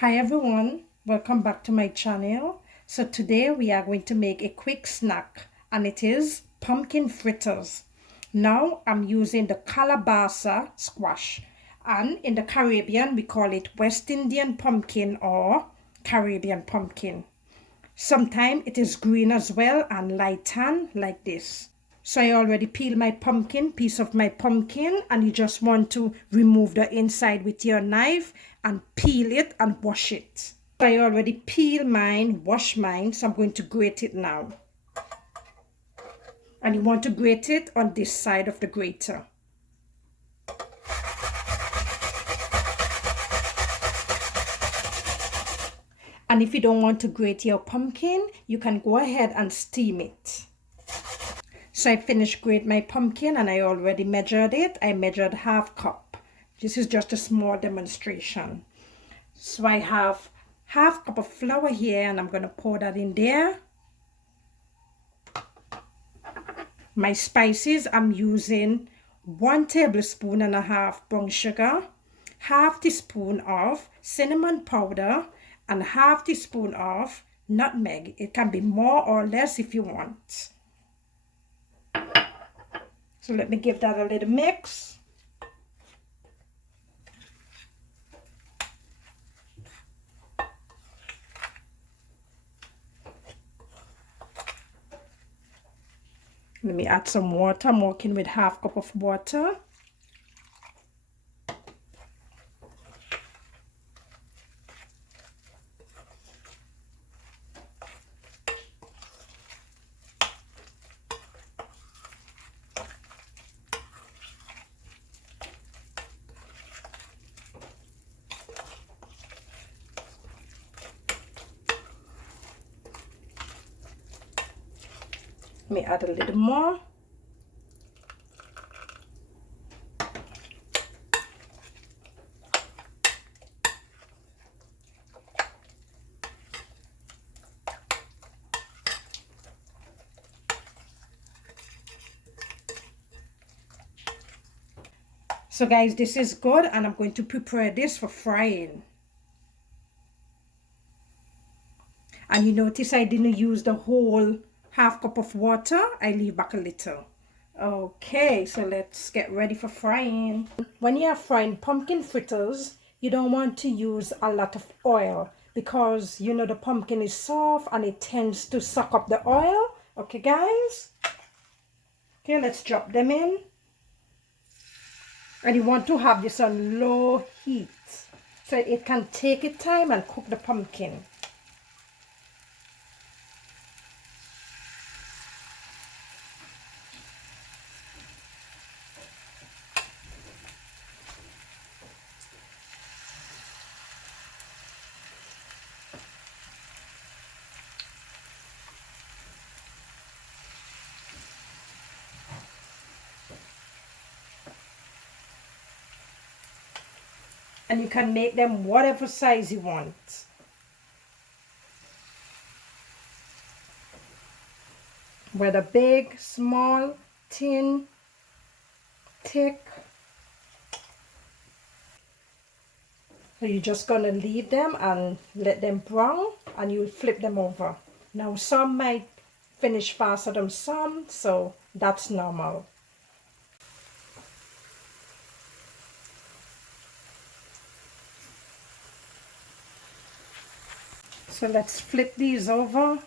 Hi everyone, welcome back to my channel. So today we are going to make a quick snack and it is pumpkin fritters. Now I'm using the calabaza squash and in the Caribbean we call it West Indian pumpkin or Caribbean pumpkin. Sometimes it is green as well and light tan like this. So I already peeled my pumpkin, piece of my pumpkin, and you just want to remove the inside with your knife and peel it and wash it. So I already peeled mine, washed mine, so I'm going to grate it now. And you want to grate it on this side of the grater. And if you don't want to grate your pumpkin, you can go ahead and steam it. So I finished grate my pumpkin and I already measured it. I measured half cup. This is just a small demonstration. So I have half cup of flour here and I'm going to pour that in there. My spices, I'm using 1 tablespoon and a half brown sugar, half teaspoon of cinnamon powder, and half teaspoon of nutmeg. It can be more or less if you want. So let me give that a little mix. Let me add some water. I'm working with half cup of water. Let me add a little more. So guys, this is good and I'm going to prepare this for frying. And you notice I didn't use the whole half cup of water. I leave back a little. Okay, so let's get ready for frying. When you are frying pumpkin fritters, you don't want to use a lot of oil because you know the pumpkin is soft and it tends to suck up the oil. Okay guys? Okay, let's drop them in. And you want to have this on low heat so it can take its time and cook the pumpkin. And you can make them whatever size you want. Whether big, small, thin, thick. So you're just gonna leave them and let them brown and you'll flip them over. Now some might finish faster than some, so that's normal. So let's flip these over.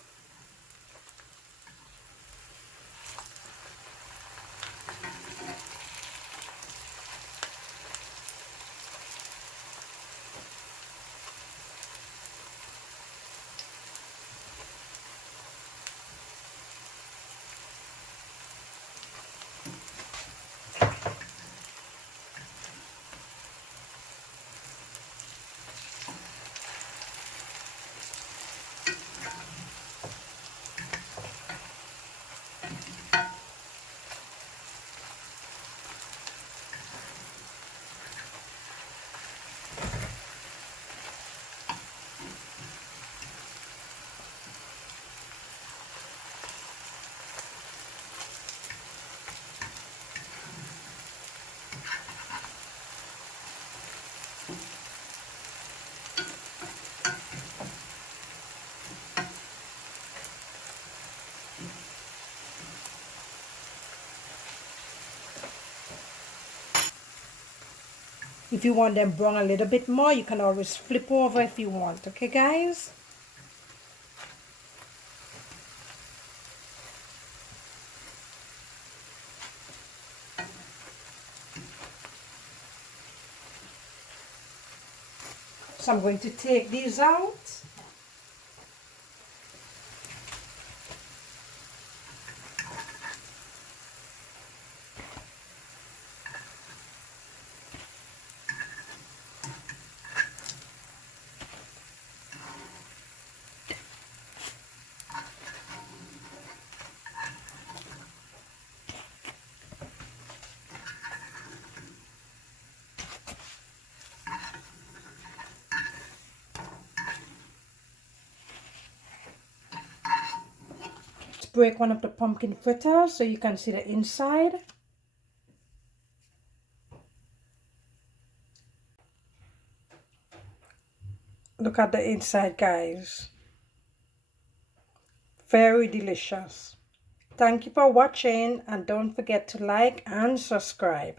If you want them brown a little bit more, you can always flip over if you want. Okay, guys? So I'm going to take these out. Let's break one of the pumpkin fritters so you can see the inside. Look at the inside, guys. Very delicious. Thank you for watching, and don't forget to like and subscribe.